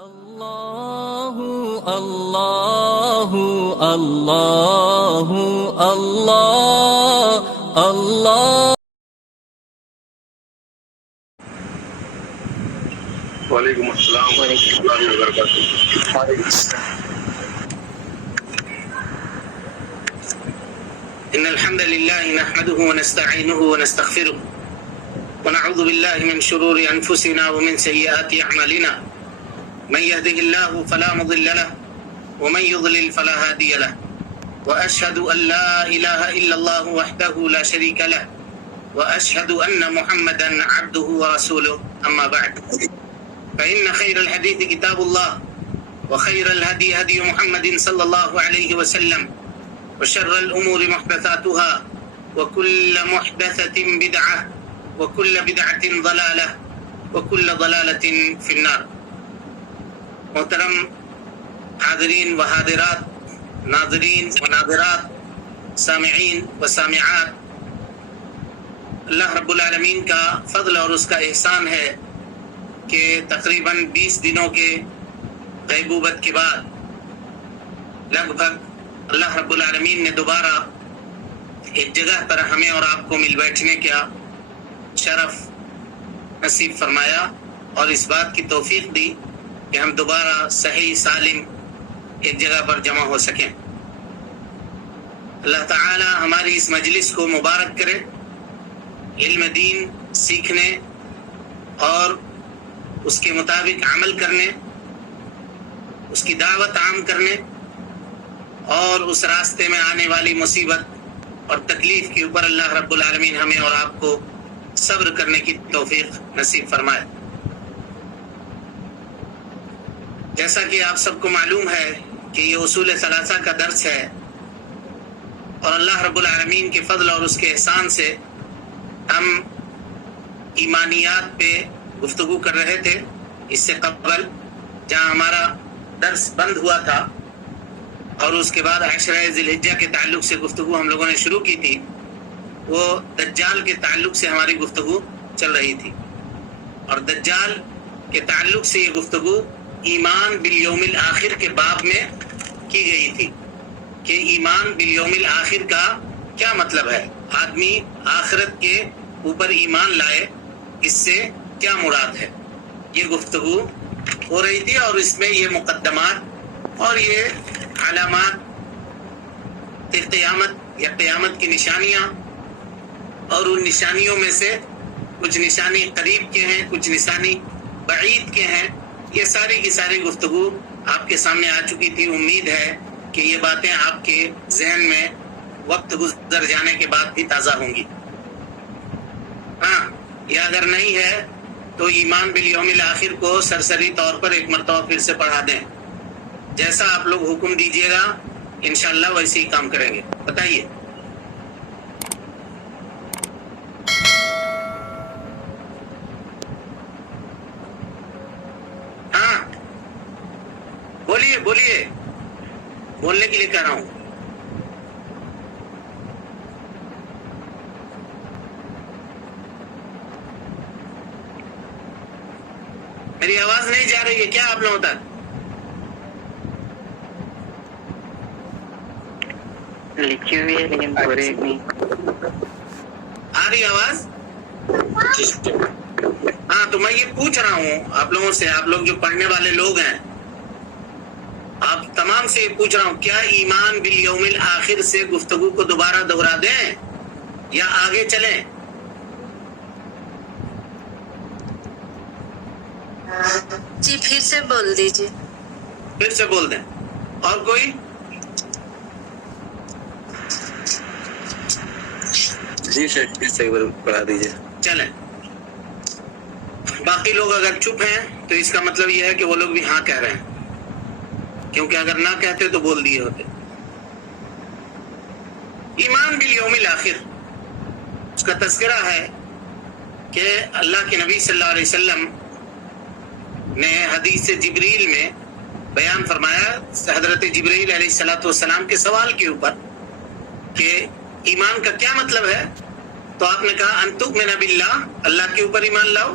اللہ اللہ اللہ اللہ اللہ. وعلیکم السلام ورحمۃ اللہ وبرکاتہ. ان الحمد لله نحمده ونستعينه ونستغفره ونعوذ بالله من شرور انفسنا ومن سيئات اعمالنا. من يهده الله فلا مضل له ومن يضلل فلا هادي له واشهد ان لا اله الا الله وحده لا شريك له واشهد ان محمدا عبده ورسوله. اما بعد فإن خير الحديث كتاب الله وخير الهدي هدي محمد صلى الله عليه وسلم وشر الأمور محدثاتها وكل محدثة بدعة وكل بدعة ضلالة وكل ضلالة في النار. محترم حاضرین و حاضرات، ناظرین و ناظرات، سامعین و سامعات، اللہ رب العالمین کا فضل اور اس کا احسان ہے کہ تقریباً 20 دنوں کے غیبوبت کے بعد لگ بھگ اللہ رب العالمین نے دوبارہ ایک جگہ پر ہمیں اور آپ کو مل بیٹھنے کا شرف نصیب فرمایا اور اس بات کی توفیق دی کہ ہم دوبارہ صحیح سالم ایک جگہ پر جمع ہو سکیں. اللہ تعالی ہماری اس مجلس کو مبارک کرے، علم دین سیکھنے اور اس کے مطابق عمل کرنے، اس کی دعوت عام کرنے اور اس راستے میں آنے والی مصیبت اور تکلیف کے اوپر اللہ رب العالمین ہمیں اور آپ کو صبر کرنے کی توفیق نصیب فرمائے. جیسا کہ آپ سب کو معلوم ہے کہ یہ اصول ثلاثہ کا درس ہے اور اللہ رب العالمین کے فضل اور اس کے احسان سے ہم ایمانیات پہ گفتگو کر رہے تھے. اس سے قبل جہاں ہمارا درس بند ہوا تھا اور اس کے بعد عشرہ ذی الحجہ کے تعلق سے گفتگو ہم لوگوں نے شروع کی تھی، وہ دجال کے تعلق سے ہماری گفتگو چل رہی تھی اور دجال کے تعلق سے یہ گفتگو ایمان بالیوم الآخر کے باب میں کی گئی تھی کہ ایمان بالیوم الآخر کا کیا مطلب ہے، آدمی آخرت کے اوپر ایمان لائے، اس سے کیا مراد ہے. یہ گفتگو ہو رہی تھی اور اس میں یہ مقدمات اور یہ علامات قیامت یا قیامت کی نشانیاں اور ان نشانیوں میں سے کچھ نشانی قریب کے ہیں، کچھ نشانی بعید کے ہیں، یہ ساری کی ساری گفتگو آپ کے سامنے آ چکی تھی. امید ہے کہ یہ باتیں آپ کے ذہن میں وقت گزر جانے کے بعد بھی تازہ ہوں گی. ہاں، یہ اگر نہیں ہے تو ایمان بالیوم الآخر کو سرسری طور پر ایک مرتبہ پھر سے پڑھا دیں. جیسا آپ لوگ حکم دیجیے گا انشاءاللہ ویسے ہی کام کریں گے. بتائیے. ہاں بولیے بولیے، بولنے کے لیے کہہ رہا ہوں. میری آواز نہیں جا رہی ہے کیا آپ لوگوں تک؟ لکھی ہوئی ہے لیکن پورے نہیں آ رہی آواز؟ ہاں، تو میں یہ پوچھ رہا ہوں آپ لوگوں سے، آپ لوگ جو پڑھنے والے لوگ ہیں، آپ تمام سے یہ پوچھ رہا ہوں، کیا ایمان بالیوم الآخر سے گفتگو کو دوبارہ دہرا دیں یا آگے چلیں؟ جی پھر سے بول دیجیے. پھر سے بول دیں. اور کوئی؟ جی سر پھر سے پڑھا دیجیے. چلیں. باقی لوگ اگر چپ ہیں تو اس کا مطلب یہ ہے کہ وہ لوگ بھی ہاں کہہ رہے ہیں، کیونکہ اگر نہ کہتے تو بول دیے ہوتے. ایمان بالیوم الآخر اس کا تذکرہ ہے کہ اللہ کے نبی صلی اللہ علیہ وسلم نے حدیث جبریل میں بیان فرمایا، حضرت جبریل علیہ السلام کے سوال کے اوپر کہ ایمان کا کیا مطلب ہے، تو آپ نے کہا ان تؤمن باللہ، اللہ کے اوپر ایمان لاؤ،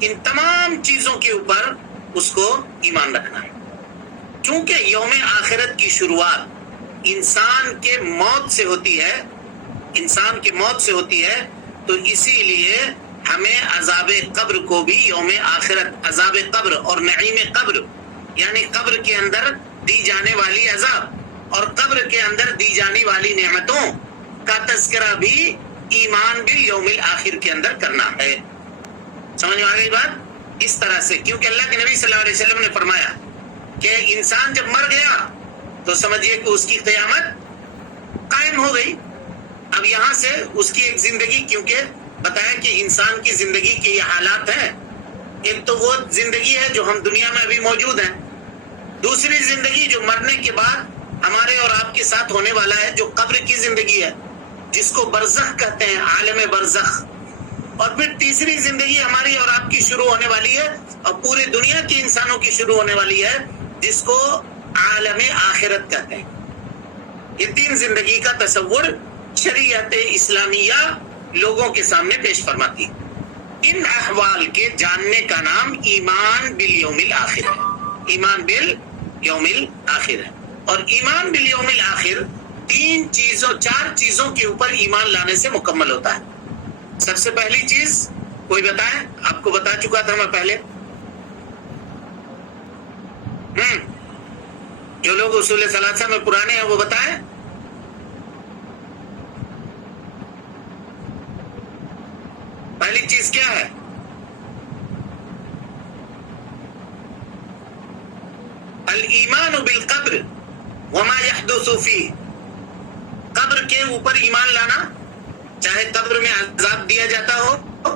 ان تمام چیزوں کے اوپر اس کو ایمان رکھنا ہے. چونکہ یوم آخرت کی شروعات انسان کے موت سے ہوتی ہے، انسان کی موت سے ہوتی ہے، تو اسی لیے ہمیں عذاب قبر کو بھی یوم آخرت، عذاب قبر اور نعیم قبر یعنی قبر کے اندر دی جانے والی عذاب اور قبر کے اندر دی جانے والی نعمتوں کا تذکرہ بھی ایمان بالیوم الآخر کے اندر کرنا ہے. سمجھ میں آ گئی بات؟ اس طرح سے، کیونکہ اللہ کے نبی صلی اللہ علیہ وسلم نے فرمایا کہ انسان جب مر گیا تو سمجھیے کہ اس کی قیامت قائم ہو گئی. اب یہاں سے اس کی ایک زندگی، کیونکہ بتایا کہ انسان کی زندگی کے یہ حالات ہیں. ایک تو وہ زندگی ہے جو ہم دنیا میں ابھی موجود ہیں، دوسری زندگی جو مرنے کے بعد ہمارے اور آپ کے ساتھ ہونے والا ہے، جو قبر کی زندگی ہے، جس کو برزخ کہتے ہیں، عالم برزخ. اور پھر تیسری زندگی ہماری اور آپ کی شروع ہونے والی ہے اور پوری دنیا کی انسانوں کی شروع ہونے والی ہے، جس کو عالم آخرت کہتے ہیں. یہ تین زندگی کا تصور شریعت اسلامیہ لوگوں کے سامنے پیش فرماتی. ان احوال کے جاننے کا نام ایمان بالیوم الآخر ہے. ایمان بالیوم الآخر ہے. اور ایمان بالیوم الآخر چار چیزوں کے اوپر ایمان لانے سے مکمل ہوتا ہے. سب سے پہلی چیز کوئی بتائے؟ آپ کو بتا چکا تھا میں پہلے. جو لوگ اصول ثلاثہ میں پرانے ہیں وہ بتائیں. پہلی چیز کیا ہے؟ الایمان بالقبر وما يحدث فيه. قبر کے اوپر ایمان لانا، چاہے قبر میں عذاب دیا جاتا ہو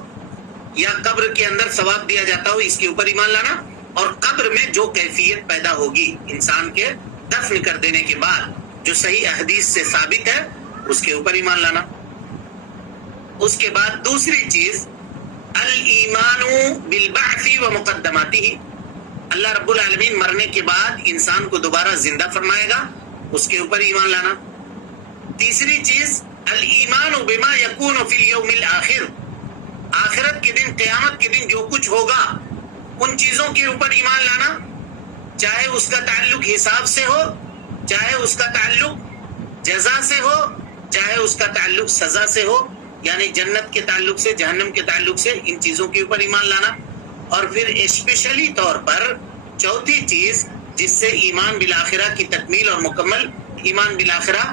یا قبر کے اندر ثواب دیا جاتا ہو، اس کے اوپر ایمان لانا. اور قبر میں جو کیفیت پیدا ہوگی انسان کے دفن کر دینے کے بعد، جو صحیح احادیث سے ثابت ہے، اس کے اوپر ایمان لانا. اس کے بعد دوسری چیز الایمان بالبعث ومقدماته. اللہ رب العالمین مرنے کے بعد انسان کو دوبارہ زندہ فرمائے گا، اس کے اوپر ایمان لانا. تیسری چیز الایمان بما یکون فی الیوم الآخر. آخرت کے دن، قیامت کے دن جو کچھ ہوگا ان چیزوں کے اوپر ایمان لانا، چاہے اس کا تعلق حساب سے ہو، چاہے اس کا تعلق جزا سے ہو، چاہے اس کا تعلق سزا سے ہو، یعنی جنت کے تعلق سے، جہنم کے تعلق سے، ان چیزوں کے اوپر ایمان لانا. اور پھر اسپیشلی طور پر چوتھی چیز جس سے ایمان بالآخرہ کی تکمیل اور مکمل، ایمان بالآخرہ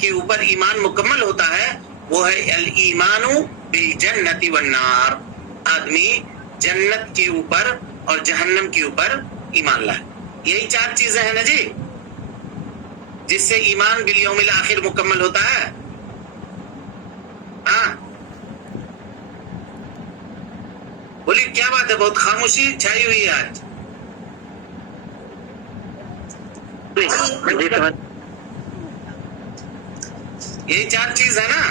کے اوپر ایمان مکمل ہوتا ہے، وہ ہے الایمان بالجنت والنار. آدمی جنت کے اوپر اور جہنم کے اوپر ایمان لائے. یہی چار چیزیں ہیں نا جی، جس سے ایمان بالیوم الآخر مکمل ہوتا ہے. ہاں بولیے کیا بات ہے؟ بہت خاموشی چھائی ہوئی ہے آج. یہی چار چیز ہے نا؟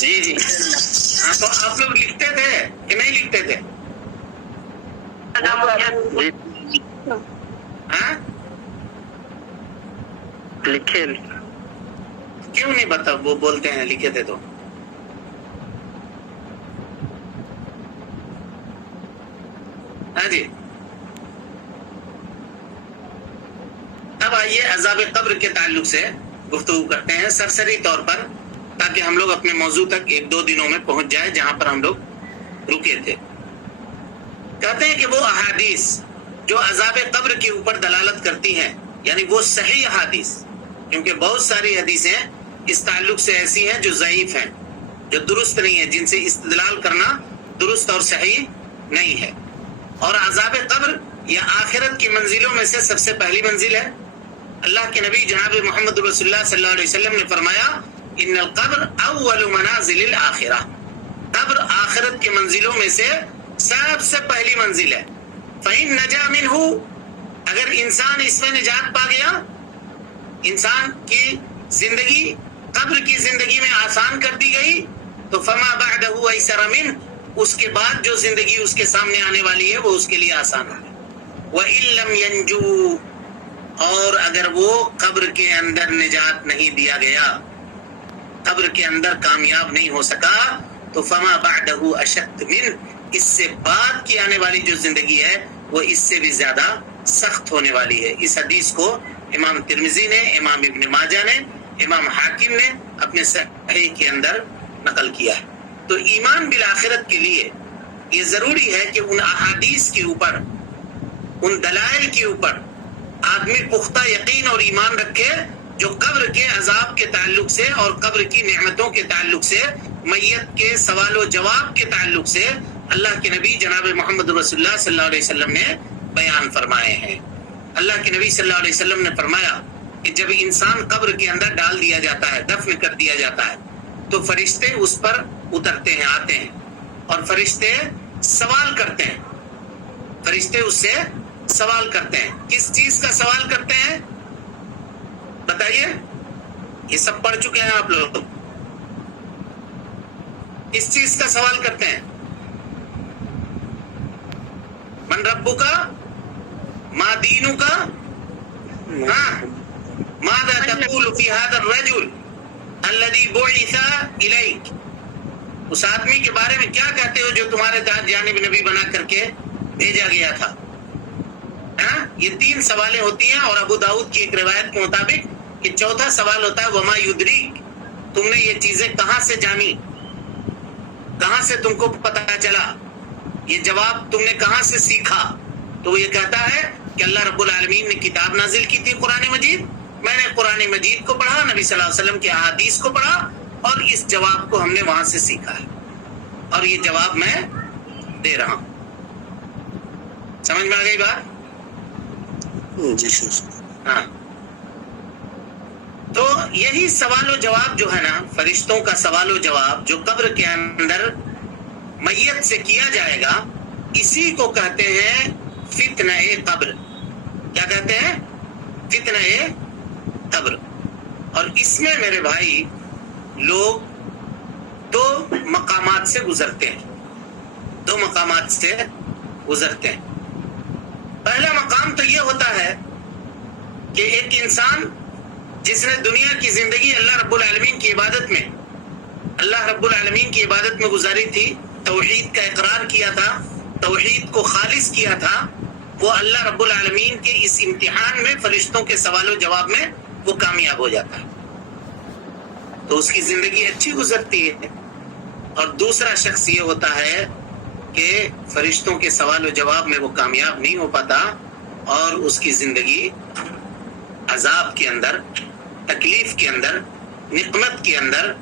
جی جی. ہاں تو آپ لوگ لکھتے تھے کہ نہیں لکھتے تھے؟ ہاں لکھے. کیوں نہیں بتا؟ وہ بولتے ہیں لکھے تھے تو. ہاں جی. اب آئیے عذاب قبر کے تعلق سے گفتگو کرتے ہیں سرسری طور پر، تاکہ ہم لوگ اپنے موضوع تک ایک دو دنوں میں پہنچ جائے جہاں پر ہم لوگ رکے تھے. کہتے ہیں کہ وہ احادیث جو عذاب قبر کے اوپر دلالت کرتی ہیں، یعنی وہ صحیح احادیث، کیونکہ بہت ساری حدیثیں اس تعلق سے ایسی ہیں جو ضعیف ہیں، جو درست نہیں ہیں، جن سے استدلال کرنا درست اور صحیح نہیں ہے. اور عذاب قبر یا آخرت کی منزلوں میں سے سب سے پہلی منزل ہے. اللہ کے نبی جناب محمد رسول اللہ صلی اللہ علیہ وسلم نے فرمایا ان القبر اول منازل الآخرہ. قبر آخرت کے منزلوں میں سے سب سے پہلی منزل ہے. فإن نجا منہ، اگر انسان اس میں نجات پا گیا، انسان کی زندگی قبر کی زندگی میں آسان کر دی گئی، تو فما بعدہ ایسر منہ، اس کے بعد جو زندگی اس کے سامنے آنے والی ہے وہ اس کے لیے آسان ہے. وإن لم ينجو، اور اگر وہ قبر کے اندر نجات نہیں دیا گیا، قبر کے اندر کامیاب نہیں ہو سکا تو فما بعدہ اشد من، اس سے بعد کی آنے والی جو زندگی ہے وہ اس سے بھی زیادہ سخت ہونے والی ہے۔ اس حدیث کو امام ترمذی نے، امام ابن ماجہ نے، امام حاکم نے اپنے صحیح کے اندر نقل کیا ہے۔ تو ایمان بالآخرت کے لیے یہ ضروری ہے کہ ان احادیث کے اوپر، ان دلائل کے اوپر آدمی پختہ یقین اور ایمان رکھے جو قبر کے عذاب کے تعلق سے اور قبر کی نعمتوں کے تعلق سے، میت کے سوال و جواب کے تعلق سے اللہ کے نبی جناب محمد رسول اللہ صلی اللہ علیہ وسلم نے بیان فرمائے ہیں۔ اللہ کے نبی صلی اللہ علیہ وسلم نے فرمایا کہ جب انسان قبر کے اندر ڈال دیا جاتا ہے، دفن کر دیا جاتا ہے، تو فرشتے اس پر اترتے ہیں، آتے ہیں، اور فرشتے سوال کرتے ہیں۔ فرشتے اس سے سوال کرتے ہیں۔ کس چیز کا سوال کرتے ہیں بتائیے؟ یہ سب پڑھ چکے ہیں آپ لوگ۔ کس چیز کا سوال کرتے ہیں؟ من ربک، ما دینک، ہاں، ماذا تقول فی ھذا الرجل الذی بعث الیک، اس آدمی کے بارے میں کیا کہتے ہو جو تمہارے جانب نبی بنا کر کے بھیجا گیا تھا؟ یہ 3 سوالیں ہوتی ہیں، اور ابو داؤد کی ایک روایت کے مطابق کہ چوتھا سوال ہوتا ہے وما یدریک، تم نے یہ چیزیں کہاں سے جانی، کہاں سے تم کو پتہ چلا، یہ جواب تم نے کہاں سے سیکھا؟ تو وہ یہ کہتا ہے کہ اللہ رب العالمین نے کتاب نازل کی تھی قرآن مجید، میں نے قرآن مجید کو پڑھا، نبی صلی اللہ علیہ وسلم کے احادیث کو پڑھا، اور اس جواب کو ہم نے وہاں سے سیکھا ہے، اور یہ جواب میں دے رہا ہوں۔ سمجھ میں آ گئی بات؟ جی سر۔ ہاں، تو یہی سوال و جواب جو ہے نا، فرشتوں کا سوال و جواب جو قبر کے اندر میت سے کیا جائے گا، اسی کو کہتے ہیں فتنہ قبر۔ کیا کہتے ہیں؟ فتنہ قبر۔ اور اس میں میرے بھائی لوگ 2 مقامات سے گزرتے ہیں، 2 مقامات سے گزرتے ہیں۔ پہلا مقام تو یہ ہوتا ہے کہ ایک انسان جس نے دنیا کی زندگی اللہ رب العالمین کی عبادت میں، اللہ رب العالمین کی عبادت میں گزاری تھی، توحید کا اقرار کیا تھا، توحید کو خالص کیا تھا، وہ اللہ رب العالمین کے اس امتحان میں، فرشتوں کے سوال و جواب میں وہ کامیاب ہو جاتا ہے، تو اس کی زندگی اچھی گزرتی ہے۔ اور دوسرا شخص یہ ہوتا ہے کہ فرشتوں کے سوال و جواب میں وہ کامیاب نہیں ہو پاتا، اور اس کی زندگی عذاب کے اندر، تکلیف کے اندر، نقمت کے اندر،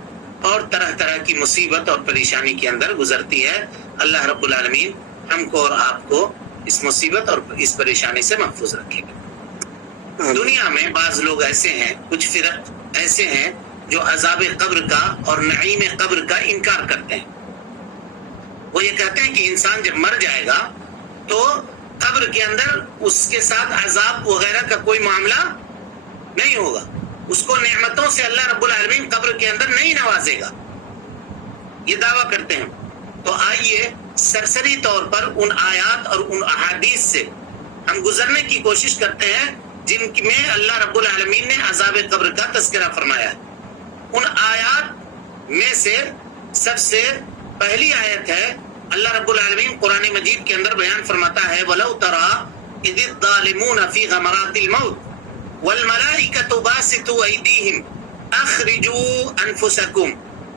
اور طرح طرح کی مصیبت اور پریشانی کے اندر گزرتی ہے۔ اللہ رب العالمین ہم کو اور آپ کو اس مصیبت اور اس پریشانی سے محفوظ رکھے گا۔ دنیا میں بعض لوگ ایسے ہیں، کچھ فرق ایسے ہیں جو عذاب قبر کا اور نعیم قبر کا انکار کرتے ہیں۔ وہ یہ کہتے ہیں کہ انسان جب مر جائے گا تو قبر کے اندر اس کے ساتھ عذاب وغیرہ کا کوئی معاملہ نہیں ہوگا، اس کو نعمتوں سے اللہ رب العالمین قبر کے اندر نہیں نوازے گا، یہ دعویٰ کرتے ہیں۔ تو آئیے سرسری طور پر ان آیات اور ان احادیث سے ہم گزرنے کی کوشش کرتے ہیں جن میں اللہ رب العالمین نے عذاب قبر کا تذکرہ فرمایا ہے۔ ان آیات میں سے سب سے پہلی آیت ہے، اللہ رب العالمین قرآن مجید کے اندر بیان فرماتا ہے وَلَوْ تَرَى إِذِ الظَّالِمُونَ فِي غَمَرَاتِ الْمَوْتِ وَالْمَلَائِكَةُ بَاسِطُو أَيْدِيهِمْ أَخْرِجُوا أَنفُسَكُمْ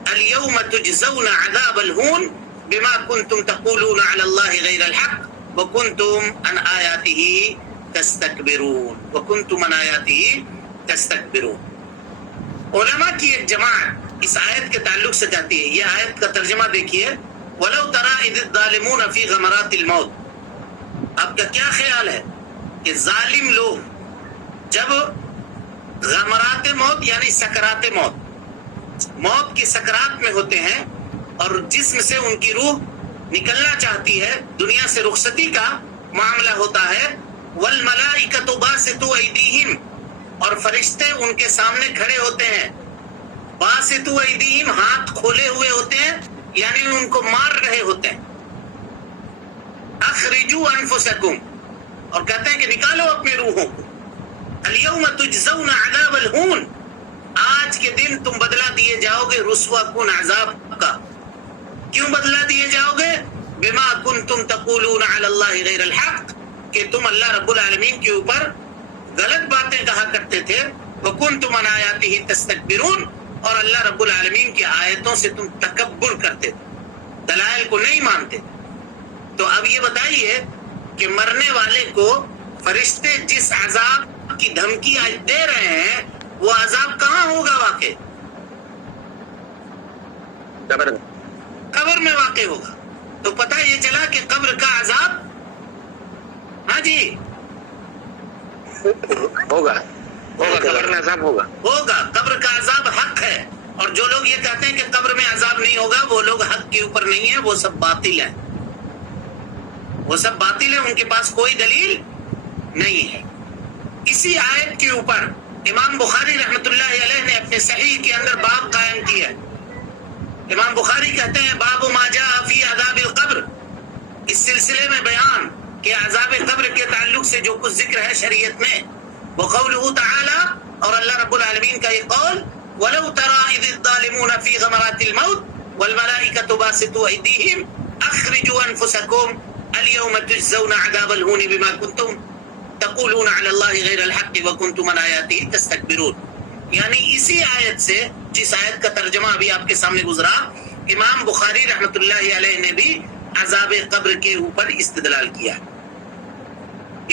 الْيَوْمَ تُجْزَوْنَ عَذَابَ الْهُونِ بِمَا كُنْتُمْ تَقُولُونَ عَلَى اللَّهِ غَيْرَ الْحَقِّ وَكُنْتُمْ عَنْ آيَاتِهِ تَسْتَكْبِرُونَ وَكُنْتُمْ عَنْ آيَاتِهِ تَسْتَكْبِرُونَ۔ علماء کی ایک جماعت اس آیت کے تعلق سے کہتی ہے، یہ آیت کا ترجمہ دیکھیے، وَلَوْ تَرَى إِذِ الظَّالِمُونَ فِي غَمَرَاتِ الْمَوْتِ۔ آپ کا کیا خیال ہے کہ ظالم لوگ جب غمرات موت یعنی سکرات موت، موت کی سکرات میں ہوتے ہیں اور جسم سے ان کی روح نکلنا چاہتی ہے، دنیا سے رخصتی کا معاملہ ہوتا ہے، وَالْمَلَائِكَةُ بَاسِطُو أَيْدِيهِمْ، اور فرشتے ان کے سامنے کھڑے ہوتے ہیں، باسطو ایدیہم، ہاتھ کھولے ہوئے ہوتے ہیں، یعنی ان کو مار رہے ہوتے ہیں، اخرجوا انفسکم، اور کہتے ہیں کہ نکالو اپنے روحوں کو، الیوم تجزون عذاب الہون، آج کے دن تم بدلہ دیے جاؤ گے رسوا کن عذاب کا. کیوں بدلہ دیے جاؤ گے؟ بما کنتم تقولون علی اللہ غیر الحق، کہ تم اللہ رب العالمین کے اوپر غلط باتیں کہا کرتے تھے. وکنتم عن آیاتہ تستکبرون، اور اللہ رب العالمین کی آیتوں سے تم تکبر کرتے تھے، دلائل کو نہیں مانتے. تو اب یہ بتائیے کہ مرنے والے کو فرشتے جس عذاب کی دھمکی آج دے رہے ہیں وہ عذاب کہاں ہوگا واقع؟ قبر میں واقع ہوگا. تو پتہ یہ چلا کہ قبر کا عذاب ہاں جی ہوگا قبر میں عذاب ہوگا. قبر کا عذاب حق ہے. اور جو لوگ یہ کہتے ہیں کہ قبر میں عذاب نہیں ہوگا وہ لوگ حق کے اوپر نہیں ہیں، وہ سب باطل ہیں. وہ سب باطل ہیں، ان کے پاس کوئی دلیل نہیں ہے. اسی آیت کے اوپر امام بخاری رحمۃ اللہ علیہ نے اپنے صحیح کے اندر باب قائم کیا ہے. امام بخاری کہتے ہیں باب ما جاء فی عذاب القبر، اس سلسلے میں بیان کہ عذاب قبر کے تعلق سے جو کچھ ذکر ہے شریعت میں، وقولہ تعالی، اور اللہ رب العالمین کا یہ قول، وَلَوْ تَرَى إِذِ الظَّالِمُونَ فِي غَمَرَاتِ الْمَوْتِ وَالْمَلَائِكَةُ بَاسِطُو أَيْدِيهِمْ أَخْرِجُوا أَنفُسَكُمْ الْيَوْمَ تُجْزَوْنَ عَذَابَ الْهُونِ بِمَا كُنتُمْ تَقُولُونَ عَلَى اللَّهِ غَيْرَ الْحَقِّ وَكُنتُمْ عَنْ آيَاتِهِ تَسْتَكْبِرُونَ. یعنی اسی آیت سے، جس آیت کا ترجمہ ابھی آپ کے سامنے گزرا، امام بخاری رحمۃ اللہ علیہ نے بھی عذاب قبر کے اوپر استدلال کیا.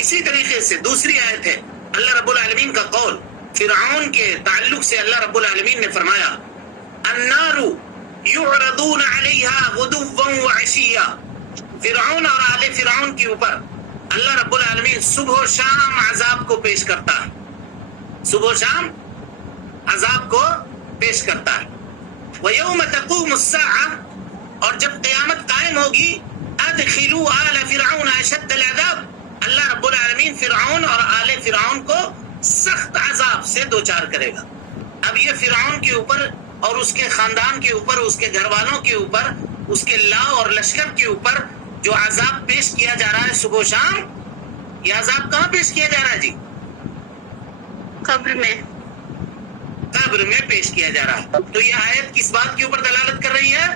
اسی طریقے سے دوسری آیت ہے اللہ رب العالمین کا قول، فرعون کے تعلق سے اللہ رب العالمین نے فرمایا النار یعرضون علیہا غدوا وعشیا. فرعون اور آل فرعون کے اوپر اللہ رب العالمین صبح و شام عذاب کو پیش کرتا ہے، صبح و شام عذاب کو پیش کرتا ہے. وَيَوْمَ تَقُومُ السَّاعَةُ، اور جب قیامت قائم ہوگی، أَدْخِلُوا آلَ فِرْعَوْنَ أَشَدَّ الْعَذَابِ، اللہ رب العالمین فرعون اور آل فرعون کو سخت عذاب سے دوچار کرے گا. اب یہ فرعون کے اوپر اور اس کے خاندان کے اوپر، اس کے گھر والوں کے اوپر، اس کے لاؤ اور لشکر کے اوپر جو عذاب پیش کیا جا رہا ہے صبح و شام، یہ عذاب کہاں پیش کیا جا رہا ہے جی؟ قبر میں. قبر میں پیش کیا جا رہا ہے. تو یہ آیت کس بات کے اوپر دلالت کر رہی ہے؟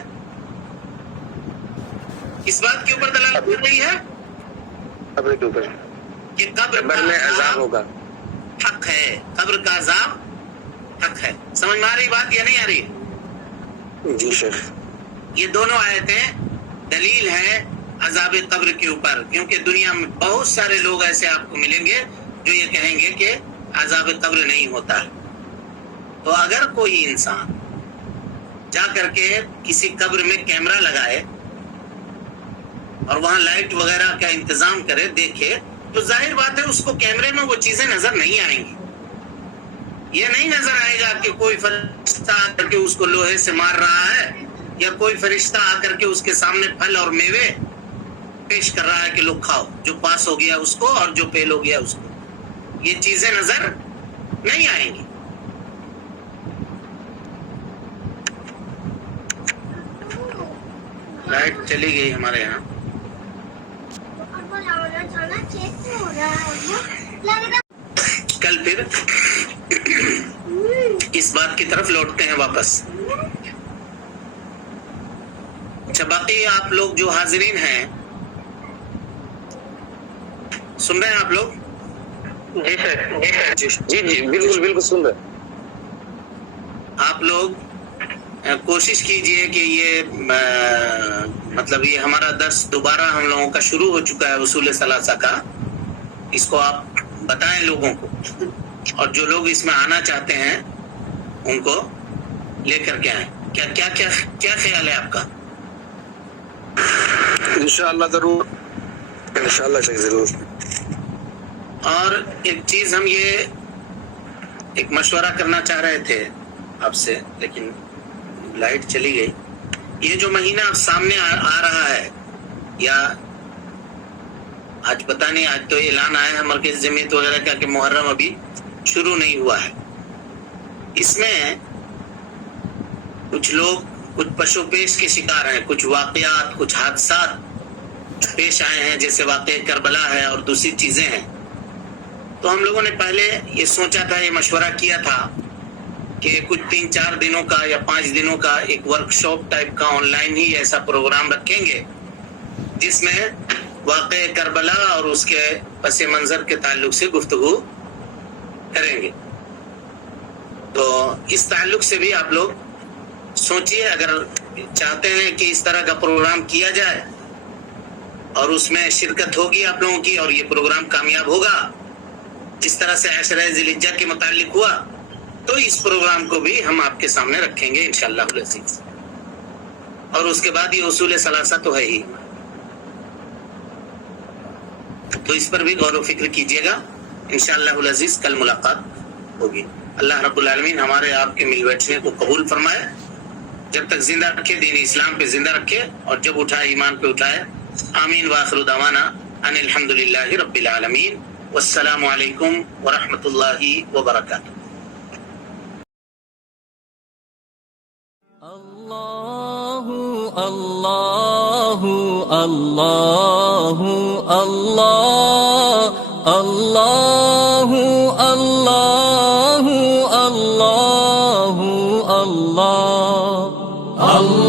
کس بات کے اوپر دلالت کر رہی ہے؟ قبر کے اوپر کہ قبر میں عذاب ہوگا، حق ہے. قبر کا عذاب حق ہے. سمجھ میں آ رہی بات یا نہیں آ رہی؟ جی شیخ. یہ دونوں آیتیں دلیل ہے عذاب قبر کے اوپر، کیونکہ دنیا میں بہت سارے لوگ ایسے آپ کو ملیں گے جو یہ کہیں گے کہ عذاب قبر نہیں ہوتا ہے. تو اگر کوئی انسان جا کر کے کسی قبر میں کیمرہ لگائے اور وہاں لائٹ وغیرہ کا انتظام کرے، دیکھے، تو ظاہر بات ہے اس کو کیمرے میں وہ چیزیں نظر نہیں آئیں گی. یہ نہیں نظر آئے گا کہ کوئی فرشتہ آ کر کے اس کو لوہے سے مار رہا ہے، یا کوئی فرشتہ آ کر کے اس کے سامنے پھل اور میوے پیش کر رہا ہے کہ لوگ کھاؤ، جو پاس ہو گیا اس کو اور جو فیل ہو گیا اس کو. یہ چیزیں نظر نہیں آئیں گی. لائٹ چلی گئی ہمارے یہاں. کل پھر اس بات کی طرف لوٹتے ہیں واپس. اچھا، باقی آپ لوگ جو حاضرین ہیں سن رہے ہیں آپ لوگ؟ جی سر، جی بالکل سن رہے. آپ لوگ کوشش کیجئے کہ یہ مطلب یہ ہمارا درس دوبارہ ہم لوگوں کا شروع ہو چکا ہے اصول ثلاثہ کا، اس کو آپ بتائیں لوگوں کو، اور جو لوگ اس میں آنا چاہتے ہیں ان کو لے کر کے آئیں. کیا خیال ہے آپ کا؟ انشاءاللہ ضرور، انشاءاللہ شیخ ضرور. اور ایک چیز ہم یہ ایک مشورہ کرنا چاہ رہے تھے آپ سے، لیکن لائٹ چلی گئی. یہ جو مہینہ اب سامنے آ رہا ہے، یا آج پتہ نہیں، آج تو اعلان آیا ہے مرکز جمعیت وغیرہ کا کہ محرم ابھی شروع نہیں ہوا ہے. اس میں کچھ لوگ کچھ پشو پیش کے شکار ہیں، کچھ واقعات، کچھ حادثات پیش آئے ہیں، جیسے واقع کربلا ہے اور دوسری چیزیں ہیں. تو ہم لوگوں نے پہلے یہ سوچا تھا، یہ مشورہ کیا تھا کہ کچھ 3-4 دنوں کا یا 5 دنوں کا ایک ورکشاپ ٹائپ کا آن لائن ہی ایسا پروگرام رکھیں گے جس میں واقع کربلا اور اس کے پس منظر کے تعلق سے گفتگو کریں گے. تو اس تعلق سے بھی آپ لوگ سوچئے، اگر چاہتے ہیں کہ اس طرح کا پروگرام کیا جائے اور اس میں شرکت ہوگی آپ لوگوں کی اور یہ پروگرام کامیاب ہوگا جس طرح سے عشرہ ذی الحجہ کے متعلق ہوا، تو اس پروگرام کو بھی ہم آپ کے سامنے رکھیں گے انشاءاللہ العزیز. اور اس کے بعد یہ اصول ثلاثہ تو ہے ہی، تو اس پر بھی غور و فکر کیجیے گا. انشاءاللہ العزیز کل ملاقات ہوگی. اللہ رب العالمین ہمارے آپ کے مل بیٹھنے کو قبول فرمائے، جب تک زندہ رکھے دین اسلام پہ زندہ رکھے، اور جب اٹھائے ایمان پہ اٹھائے. آمین وآخر دعوانا ان الحمدللہ رب العالمین، والسلام علیکم ورحمۃ اللہ وبرکاتہ. اللہ اللہ اللہ اللہ اللہ اللہ اللہ اللہ اللہ